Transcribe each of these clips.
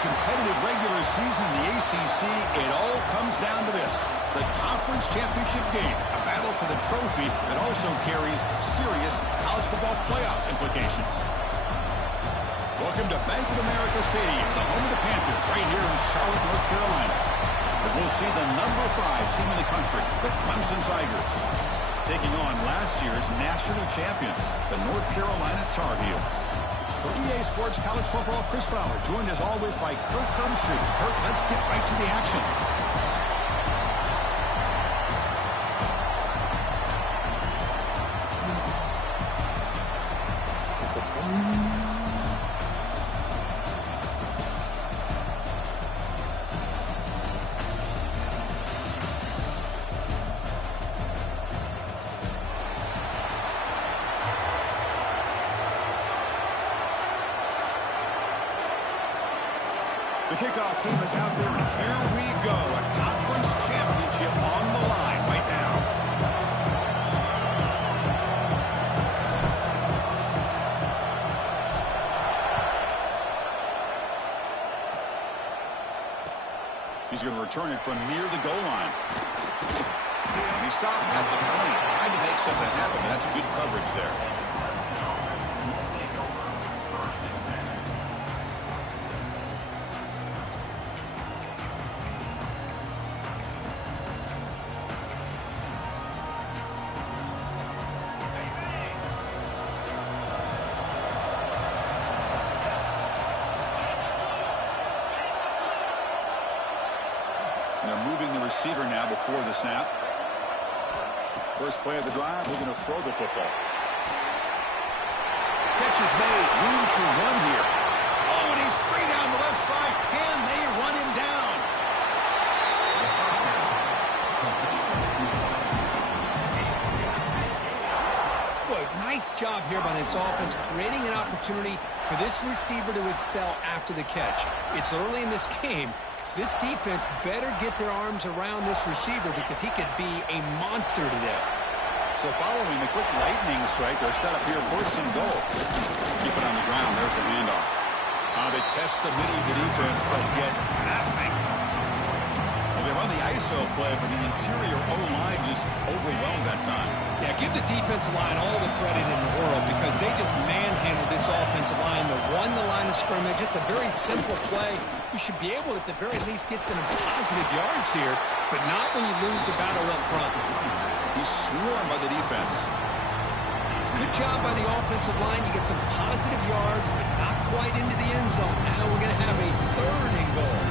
competitive regular season in the ACC, it all comes down to this: the conference championship game, a battle for the trophy that also carries serious college football playoff implications. Welcome to Bank of America Stadium, the home of the Panthers, right here in Charlotte, North Carolina, as we'll see the number 5 team in the country, the Clemson Tigers, taking on last year's national champions, the North Carolina Tar Heels. For EA Sports College Football, Chris Fowler, joined as always by Kirk Hermstreet. Kirk, let's get right to the action. The kickoff team is out there, and here we go. A conference championship on the line right now. He's going to return it from near the goal line. And he stopped at the 20. Trying to make something happen. That's good coverage there. They're moving the receiver now before the snap. First play of the drive, looking to throw the football. Catch is made. Room to run here. Oh, and he's free down the left side. Can they run him down? Boy, nice job here by this offense, creating an opportunity for this receiver to excel after the catch. It's early in this game, so this defense better get their arms around this receiver because he could be a monster today. So following the quick lightning strike, they're set up here, first and goal. Keep it on the ground. There's the handoff. They test the middle of the defense, but get nothing. Well, they run the ISO play, but the interior O-line just overwhelmed that time. Yeah, give the defensive line all the credit in the world because they just manhandled this offensive line. They won the line of scrimmage. It's a very simple play. You should be able to, at the very least, get some positive yards here, but not when you lose the battle up front. He's swarmed by the defense. Good job by the offensive line. You get some positive yards, but not quite into the end zone. Now we're going to have a 3rd and goal.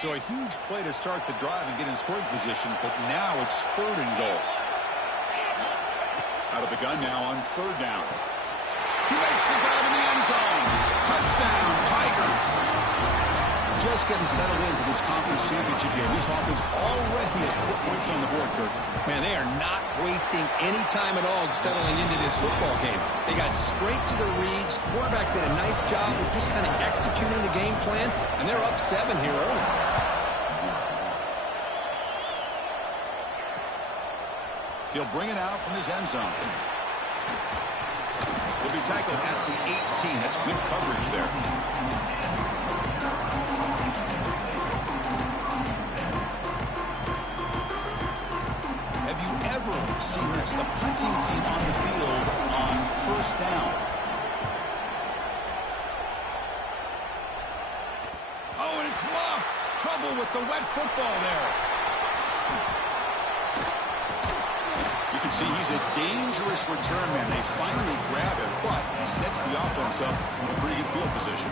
So a huge play to start the drive and get in scoring position, but now it's 3rd and goal. Out of the gun now on 3rd down. He makes the grab in the end zone. Touchdown, Tigers. Just getting settled in for this conference championship game. This offense already has put points on the board, Kirk. Man, they are not wasting any time at all settling into this football game. They got straight to the reads. Quarterback did a nice job of just kind of executing the game plan, and they're up 7 here early. He'll bring it out from his end zone. He'll be tackled at the 18. That's good coverage there. Have you ever seen this? The punting team on the field on 1st down. Oh, and it's muffed. Trouble with the wet football there. You can see he's a dangerous return man. They finally grab him, but he sets the offense up in a pretty good field position.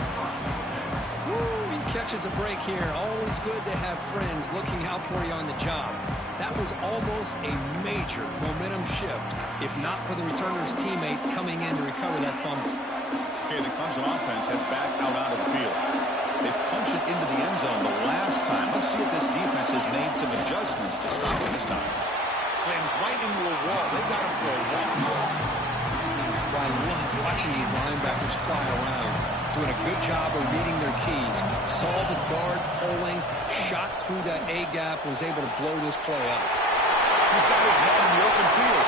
Woo, he catches a break here. Always good to have friends looking out for you on the job. That was almost a major momentum shift, if not for the returner's teammate coming in to recover that fumble. Okay, the Clemson offense heads back out onto the field. They punch it into the end zone the last time. Let's see if this defense has made some adjustments to stop it this time. Slams right into a wall. They've got him for a loss. Well, I love watching these linebackers fly around, doing a good job of reading their keys. Saw the guard pulling, shot through that A-gap, was able to blow this play up. He's got his man in the open field.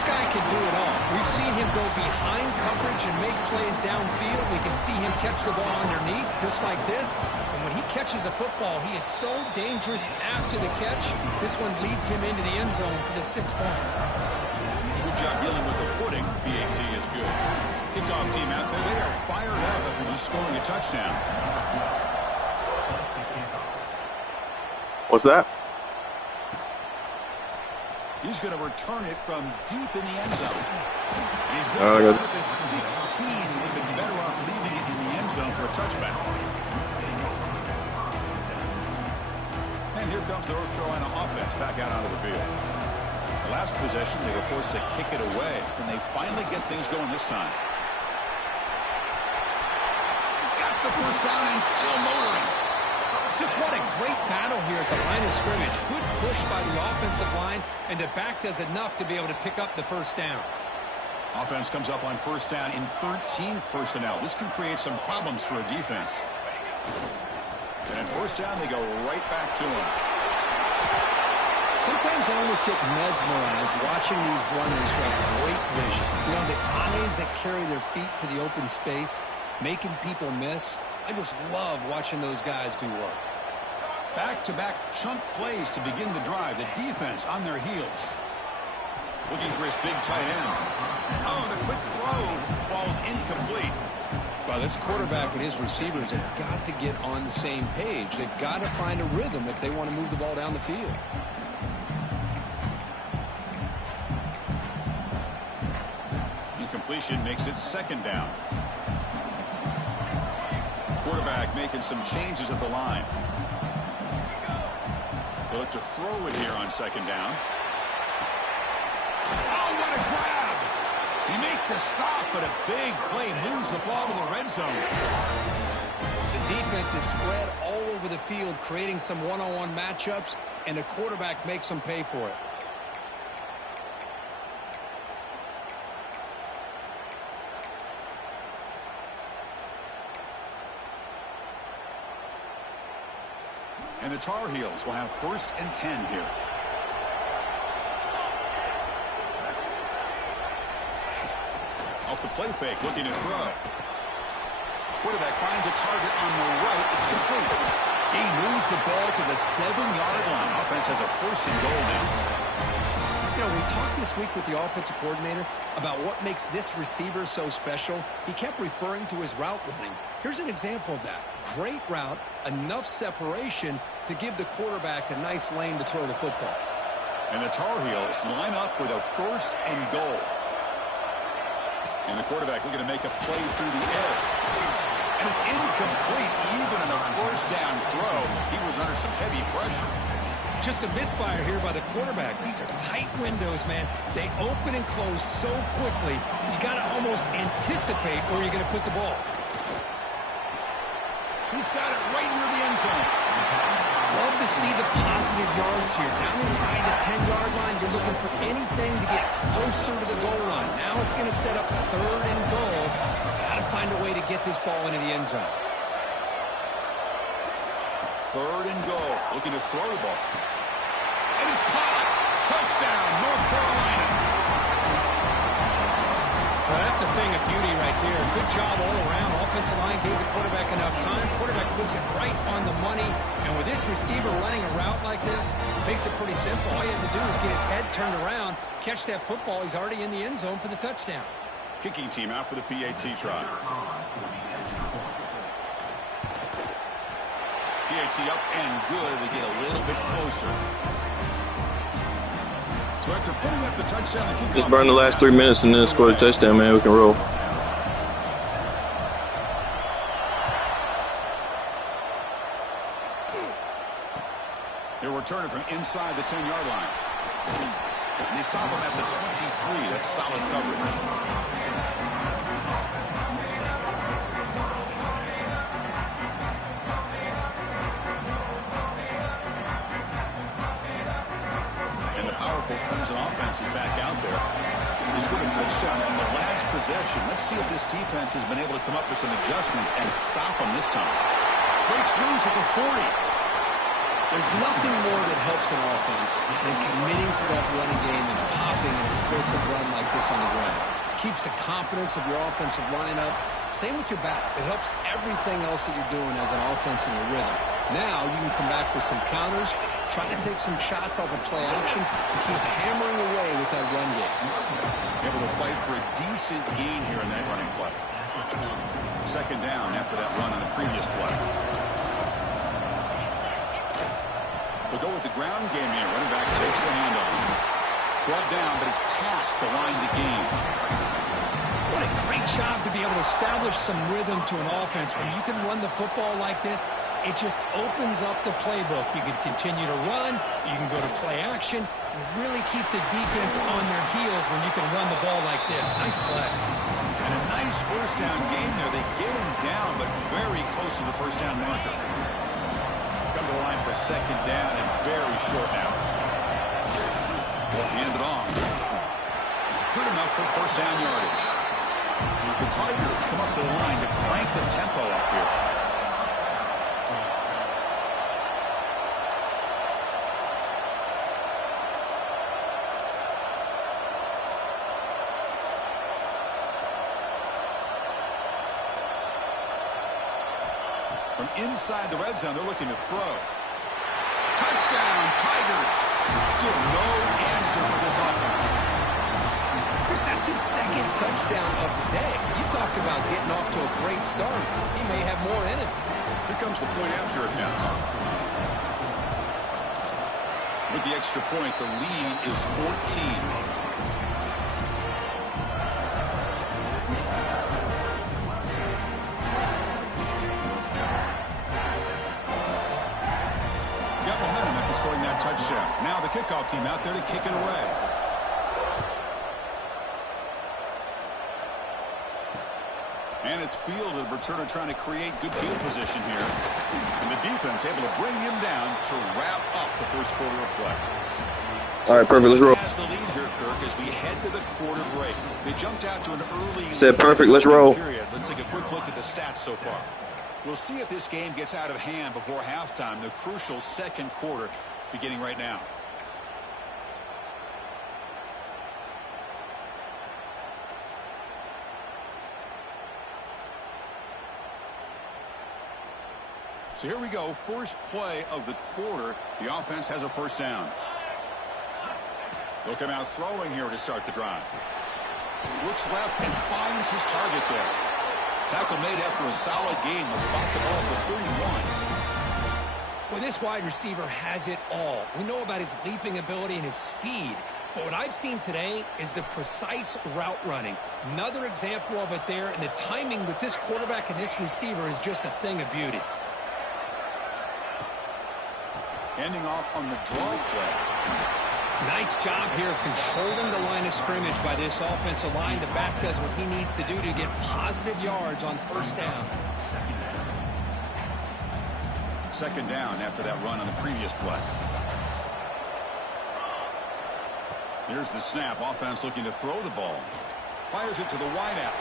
This guy can do it all. We've seen him go behind coverage and make plays downfield. We can see him catch the ball underneath, just like this. And when he catches a football, he is so dangerous after the catch. This one leads him into the end zone for the 6 points. Good job dealing with the footing. PAT is good. Kickoff team out there. They are fired up after just scoring a touchdown. What's that? He's going to return it from deep in the end zone. And he's been at the 16. Would have been better off leaving it in the end zone for a touchback. And here comes the North Carolina offense back out onto the field. The last possession, they were forced to kick it away. Can they finally get things going this time? Got the first down and still motoring. Just what a great battle here at the line of scrimmage. Good push by the offensive line, and the back does enough to be able to pick up the first down. Offense comes up on first down in 13 personnel. This can create some problems for a defense. And at first down, they go right back to him. Sometimes I almost get mesmerized watching these runners who have great vision. You know, the eyes that carry their feet to the open space, making people miss. I just love watching those guys do work. Back-to-back chunk plays to begin the drive. The defense on their heels. Looking for his big tight end. Oh, the quick throw falls incomplete. Well, this quarterback and his receivers have got to get on the same page. They've got to find a rhythm if they want to move the ball down the field. Incompletion makes it second down. Quarterback making some changes at the line. They look to throw it here on second down. Oh, what a grab! He makes the stop, but a big play moves the ball to the red zone. The defense is spread all over the field, creating some one-on-one matchups, and the quarterback makes them pay for it. And the Tar Heels will have 1st and 10 here. Off the play fake, looking to throw. Quarterback finds a target on the right. It's complete. He moves the ball to the 7-yard line. Offense has a 1st and goal now. You know, we talked this week with the offensive coordinator about what makes this receiver so special. He kept referring to his route running. Here's an example of that. Great route, enough separation to give the quarterback a nice lane to throw the football. And the Tar Heels line up with a 1st and goal. And the quarterback looking to make a play through the air. And it's incomplete even on a 1st down throw. He was under some heavy pressure. Just a misfire here by the quarterback. These are tight windows, man. They open and close so quickly. You got to almost anticipate where you're going to put the ball. He's got it right near the end zone. Love to see the positive yards here. Down inside the 10-yard line, you're looking for anything to get closer to the goal line. Now it's going to set up 3rd and goal. Got to find a way to get this ball into the end zone. 3rd and goal. Looking to throw the ball. And it's caught. Touchdown, North Carolina. Well, that's a thing of beauty right there. Good job all around. Offensive line gave the quarterback enough time. Quarterback puts it right on the money. And with this receiver running a route like this, makes it pretty simple. All you have to do is get his head turned around, catch that football. He's already in the end zone for the touchdown. Kicking team out for the PAT try. PAT up and good. They get a little bit closer. So after putting up the touchdown, the kickoff. Just burn the last 3 minutes and then score a touchdown, man. We can roll. They're returning from inside the 10-yard line. And they stop him at the 23. That's solid coverage. Clemson offense is back out there. They scored a touchdown on the last possession. Let's see if this defense has been able to come up with some adjustments and stop them this time. Breaks loose at the 40. There's nothing more that helps an offense than committing to that running game and popping an explosive run like this on the ground. Keeps the confidence of your offensive lineup. Same with your back. It helps everything else that you're doing as an offense in a rhythm. Now you can come back with some counters, try to take some shots off of play action, and keep hammering away with that run game. Able to fight for a decent gain here in that running play. Second down after that run on the previous play. They'll go with the ground game here. Running back takes the handoff. Brought down, but it's past the line to gain. What a great job to be able to establish some rhythm to an offense. When you can run the football like this, it just opens up the playbook. You can continue to run. You can go to play action. You really keep the defense on their heels when you can run the ball like this. Nice play. And a nice first down gain there. They get him down, but very close to the first down marker. Come to the line for second down and very short now. Hand it off. Good enough for first down yardage. The Tigers come up to the line to crank the tempo up here. From inside the red zone, they're looking to throw. Touchdown, Tigers. Still no answer for this offense. Chris, that's his second touchdown of the day. You talk about getting off to a great start. He may have more in it. Here comes the point after attempt. With the extra point, the lead is 14. Scoring that touchdown. Now the kickoff team out there to kick it away. And it's fielded. Returner trying to create good field position here. And the defense able to bring him down to wrap up the first quarter of play. All right, perfect. Let's roll. Has the lead here, Kirk, as we head to the quarter break. They jumped out to an early. Said perfect. Let's roll. Period. Let's take a quick look at the stats so far. We'll see if this game gets out of hand before halftime. The crucial second quarter beginning right now. So here we go. First play of the quarter. The offense has a first down. They'll come out throwing here to start the drive. Looks left and finds his target there. Tackle made after a solid gain. Will spot the ball for 31. Well, this wide receiver has it all. We know about his leaping ability and his speed. But what I've seen today is the precise route running. Another example of it there. And the timing with this quarterback and this receiver is just a thing of beauty. Handing off on the draw play. Nice job here of controlling the line of scrimmage by this offensive line. The back does what he needs to do to get positive yards on first down. Second down after that run on the previous play. Here's the snap. Offense looking to throw the ball. Fires it to the wideout.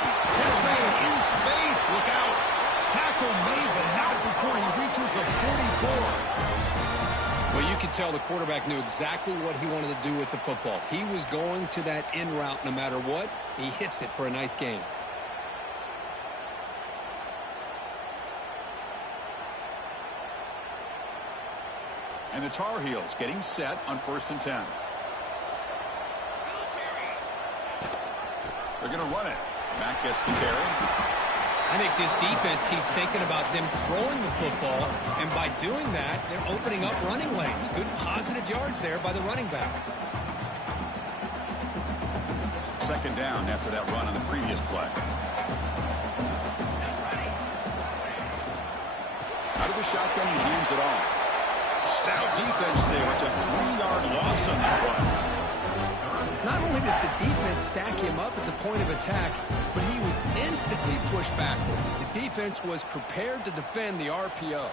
Catch made in space. Look out. Tackle made, but not before he reaches the 44. Well, you could tell the quarterback knew exactly what he wanted to do with the football. He was going to that in route no matter what. He hits it for a nice gain. And the Tar Heels getting set on 1st and 10. They're going to run it. Mack gets the carry. I think this defense keeps thinking about them throwing the football, and by doing that, they're opening up running lanes. Good positive yards there by the running back. Second down after that run on the previous play. Out of the shotgun, he hands it off. Stout defense there. It's a 3-yard loss on that run. Not only does the defense stack him up at the point of attack, but he was instantly pushed backwards. The defense was prepared to defend the RPO.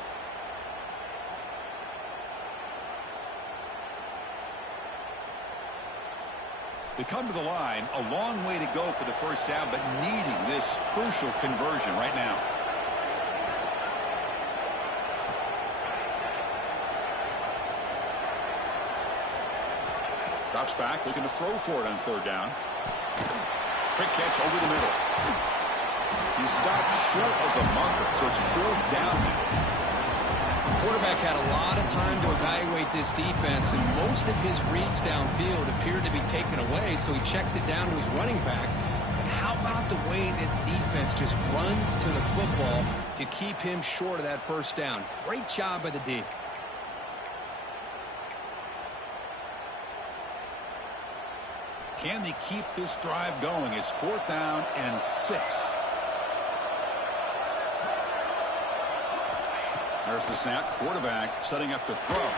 They come to the line, a long way to go for the first down, but needing this crucial conversion right now. Drops back, looking to throw for it on third down. Quick catch over the middle. He stopped short of the marker, so it's fourth down now. The quarterback had a lot of time to evaluate this defense, and most of his reads downfield appeared to be taken away, so he checks it down to his running back. But how about the way this defense just runs to the football to keep him short of that first down? Great job by the D. Can they keep this drive going? It's fourth down and 6. There's the snap. Quarterback setting up to throw.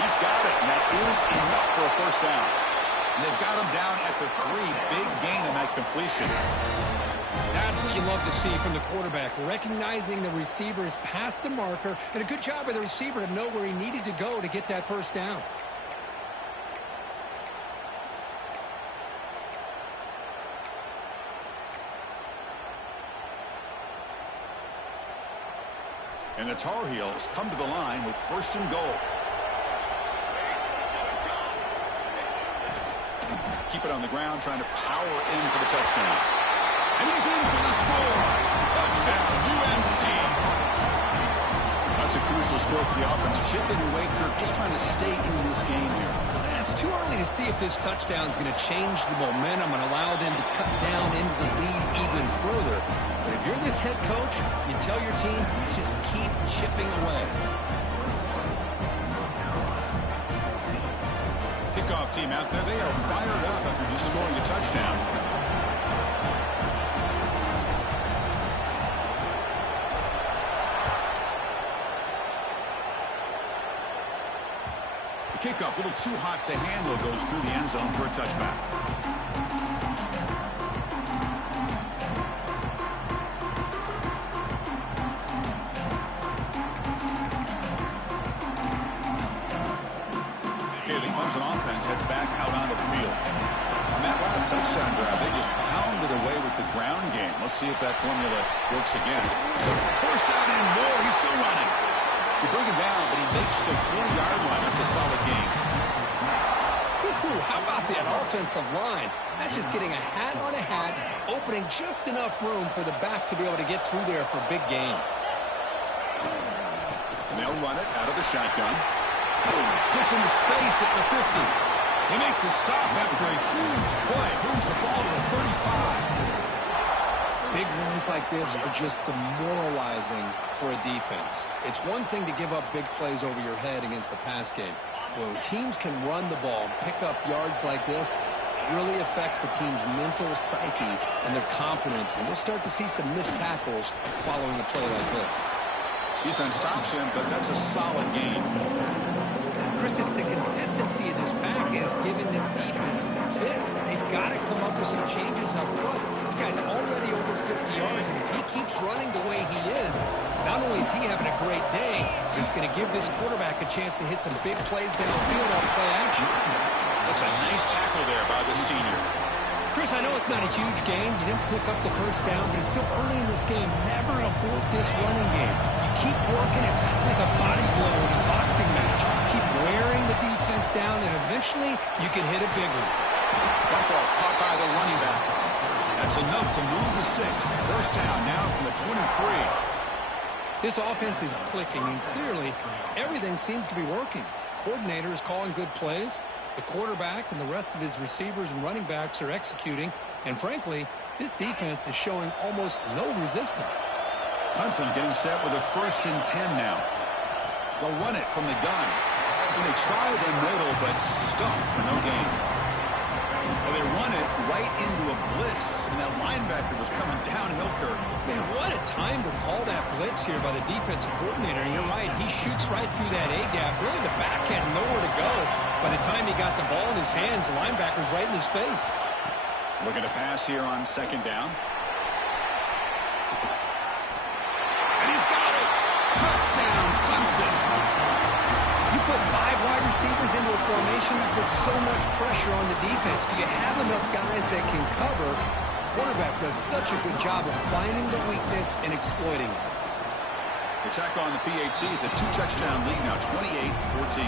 He's got it, and that is enough for a first down. And they've got him down at the 3. Big gain in that completion. That's what you love to see from the quarterback, recognizing the receiver is past the marker, and a good job by the receiver to know where he needed to go to get that first down. And the Tar Heels come to the line with first and goal. Keep it on the ground, trying to power in for the touchdown. And he's in for the score. Touchdown, UNC. That's a crucial score for the offense. Chipping away, Kirk, just trying to stay in this game here. It's too early to see if this touchdown is going to change the momentum and allow them to cut down into the lead even further. But if you're this head coach, you tell your team, just keep chipping away. Kickoff team out there. They are fired up after just scoring a touchdown. The kickoff, a little too hot to handle, goes through the end zone for a touchback. Okay, the Clemson offense heads back out onto the field. On that last touchdown drive, they just pounded away with the ground game. Let's see if that formula works again. First down and more. He's still running. You bring him down, but he makes the 4-yard line. That's a solid game. How about that offensive line? That's just getting a hat on a hat, opening just enough room for the back to be able to get through there for big gain. And they'll run it out of the shotgun. Puts into space at the 50. They make the stop after a huge play. Moves the ball to the 35. Big runs like this are just demoralizing for a defense. It's one thing to give up big plays over your head against the pass game. When teams can run the ball, pick up yards like this, it really affects the team's mental psyche and their confidence. And we'll start to see some missed tackles following a play like this. Defense stops him, but that's a solid game. Chris, it's the consistency of this back is giving this defense fits. They've got to come up with some changes up front. This guy's already over 50 yards, and if he keeps running the way he is, not only is he having a great day, but it's going to give this quarterback a chance to hit some big plays downfield on play action. That's a nice tackle there by the senior. Chris, I know it's not a huge gain. You didn't pick up the first down, but it's still early in this game. Never abort this running game. You keep working. It's kind of like a body blow in a boxing match. Keep wearing the defense down, and eventually you can hit a big one. Dump ball's caught by the running back. That's enough to move the sticks. First down now from the 23. This offense is clicking, and clearly everything seems to be working. The coordinator is calling good plays. The quarterback and the rest of his receivers and running backs are executing. And frankly, this defense is showing almost no resistance. Clemson getting set with a 1st and 10 now. They'll run it from the gun. And they try the middle, but stuffed for no gain. Well, they run it right into a blitz. And that linebacker was coming downhill, Kirk. Man, what a time to call that blitz here by the defensive coordinator. And you're right, he shoots right through that A-gap. Really, the back had nowhere to go. By the time he got the ball in his hands, the linebacker's right in his face. Looking to pass here on 2nd down. And he's got it. Touchdown, Clemson. You put 5 wide receivers into a formation, you put so much pressure on the defense. Do you have enough guys that can cover? Quarterback does such a good job of finding the weakness and exploiting it. The tackle on the PAT is a 2-touchdown lead now, 28-14.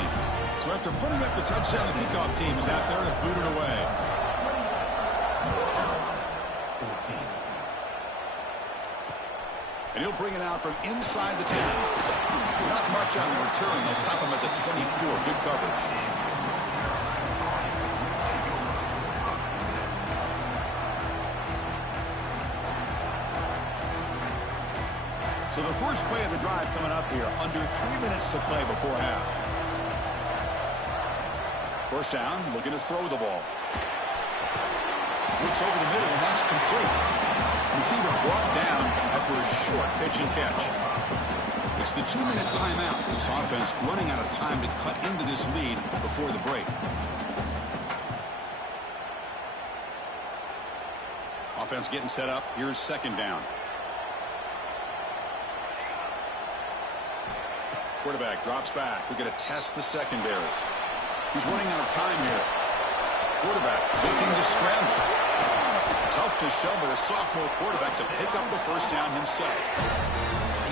So So after putting up the touchdown, the kickoff team is out there to boot it away. And he'll bring it out from inside the 10. Not much on the return. They'll stop him at the 24. Good coverage. So the first play of the drive coming up here. Under 3 minutes to play before half. First down, looking to throw the ball. Looks over the middle, and that's complete. Receiver brought down after a short pitch and catch. It's the 2-minute timeout. This offense running out of time to cut into this lead before the break. Offense getting set up. Here's second down. Quarterback drops back. We're going to test the secondary. He's running out of time here. Quarterback looking to scramble. Tough to show by the sophomore quarterback to pick up the first down himself.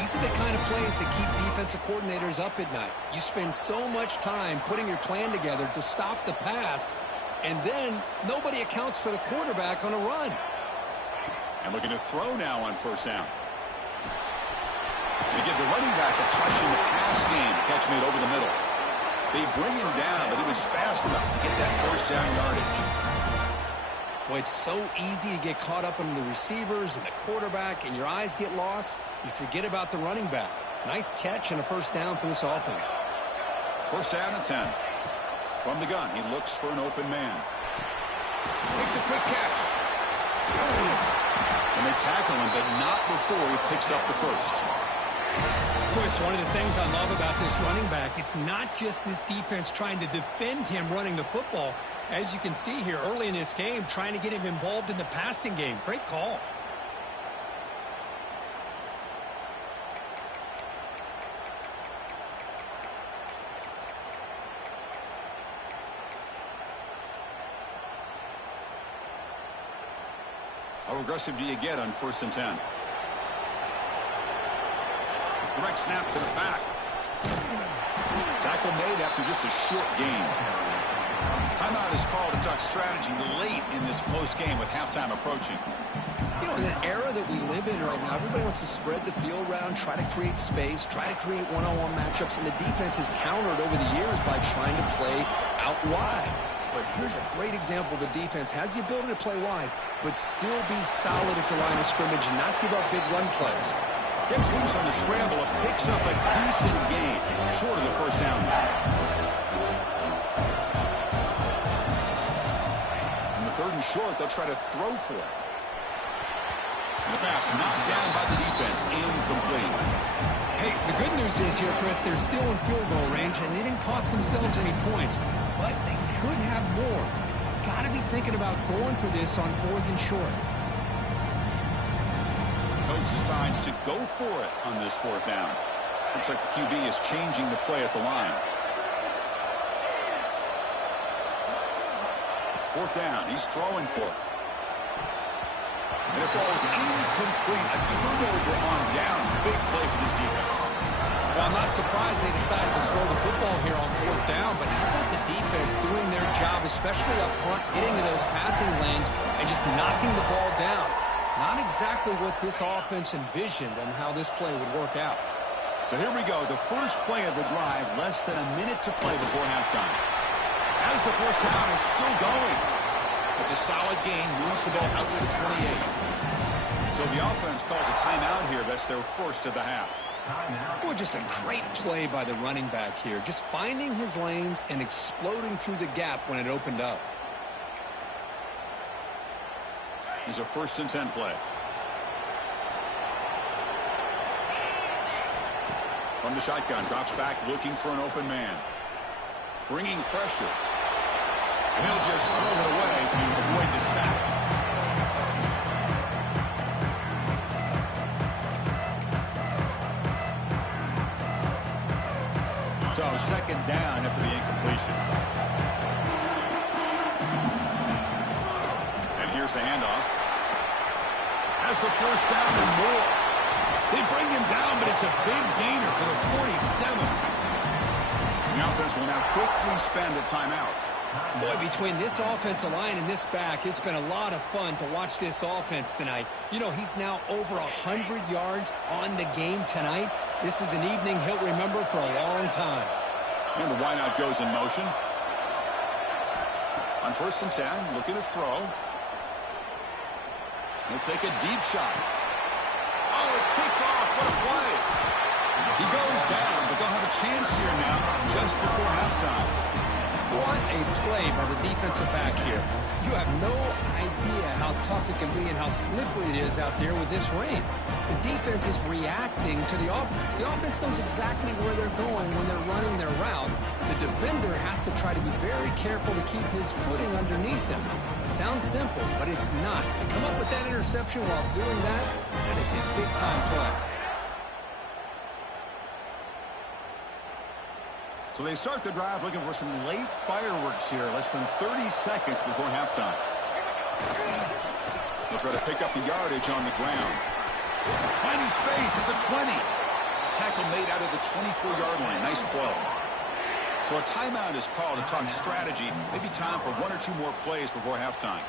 These are the kind of plays that keep defensive coordinators up at night. You spend so much time putting your plan together to stop the pass, and then nobody accounts for the quarterback on a run. And looking to throw now on first down. To give the running back a touch in the pass game. Catch made over the middle. They bring him down, but he was fast enough to get that first down yardage. Well, it's so easy to get caught up in the receivers and the quarterback, and your eyes get lost. You forget about the running back. Nice catch and a first down for this offense. First down and 10. From the gun, he looks for an open man. Makes a quick catch. And they tackle him, but not before he picks up the first. Chris, one of the things I love about this running back, it's not just this defense trying to defend him running the football. As you can see here early in this game, trying to get him involved in the passing game. Great call. How aggressive do you get on 1st and 10? Direct snap to the back. Tackle made after just a short gain. Timeout is called to talk strategy late in this close game with halftime approaching. You know, in an era that we live in right now, everybody wants to spread the field around, try to create space, try to create one-on-one matchups, and the defense has countered over the years by trying to play out wide. But here's a great example. The defense has the ability to play wide, but still be solid at the line of scrimmage and not give up big run plays. Gets loose on the scramble and picks up a decent gain, short of the first down. In the 3rd and short, they'll try to throw for it. And the pass knocked down by the defense, incomplete. Hey, the good news is here, Chris, they're still in field goal range, and they didn't cost themselves any points, but they could have more. Got to be thinking about going for this on 4th and short. Coach decides to go for it on this 4th down. Looks like the QB is changing the play at the line. 4th down, he's throwing for it. And it falls incomplete. A turnover on downs. Big play for this defense. Well, I'm not surprised they decided to throw the football here on 4th down, but how about the defense doing their job, especially up front, getting to those passing lanes and just knocking the ball down? Not exactly what this offense envisioned and how this play would work out. So here we go. The first play of the drive, less than a minute to play before halftime. As the first down is still going. It's a solid gain, moves the ball out to the 28. So the offense calls a timeout here. That's their first of the half. Boy, just a great play by the running back here. Just finding his lanes and exploding through the gap when it opened up. Here's a 1st and 10 play. From the shotgun, drops back looking for an open man. Bringing pressure. And he'll just throw it away to avoid the sack. So 2nd down after the incompletion. And here's the handoff. Has the first down and more. They bring him down, but it's a big gainer for the 47. The offense will now quickly spend a timeout. Boy, between this offensive line and this back, it's been a lot of fun to watch this offense tonight. You know, he's now over 100 yards on the game tonight. This is an evening he'll remember for a long time. And the wideout goes in motion. On 1st and 10, looking to throw. He'll take a deep shot. Oh, it's picked off. What a play. He goes down, but they'll have a chance here now just before halftime. What a play by the defensive back here. You have no idea how tough it can be and how slippery it is out there with this rain. The defense is reacting to the offense. The offense knows exactly where they're going when they're running their route. The defender has to try to be very careful to keep his footing underneath him. Sounds simple, but it's not. To come up with that interception while doing that, that is a big-time play. So they start the drive looking for some late fireworks here, less than 30 seconds before halftime. They'll try to pick up the yardage on the ground. Finding space at the 20. Tackle made out of the 24-yard line. Nice play. So a timeout is called to talk strategy. Maybe time for 1 or 2 more plays before halftime.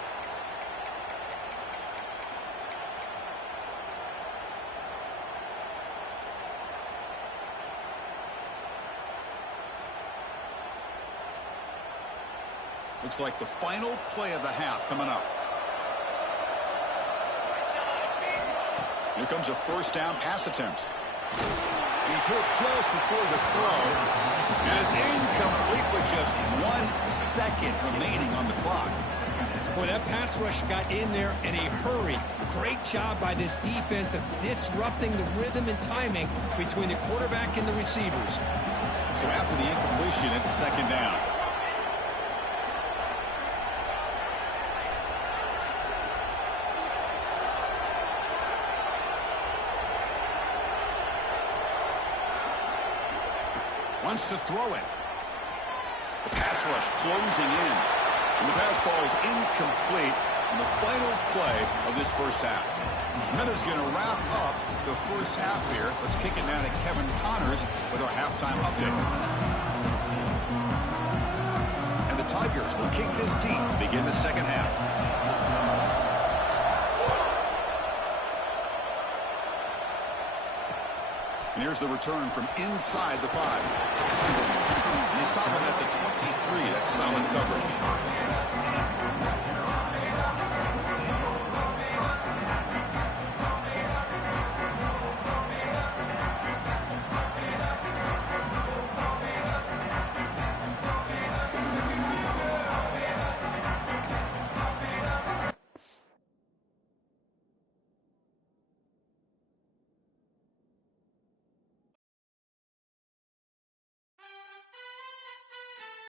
Looks like the final play of the half coming up. Here comes a 1st down pass attempt. He's hit just before the throw. And it's incomplete with just 1 second remaining on the clock. Boy, that pass rush got in there in a hurry. Great job by this defense of disrupting the rhythm and timing between the quarterback and the receivers. So after the incompletion, it's 2nd down. Wants to throw it. The pass rush closing in. And the pass falls incomplete in the final play of this 1st half. Heather's going to wrap up the 1st half here. Let's kick it now to Kevin Connors with our halftime update. And the Tigers will kick this deep to begin the 2nd half. And here's the return from inside the 5. And he's stopping at the 23. That's solid coverage.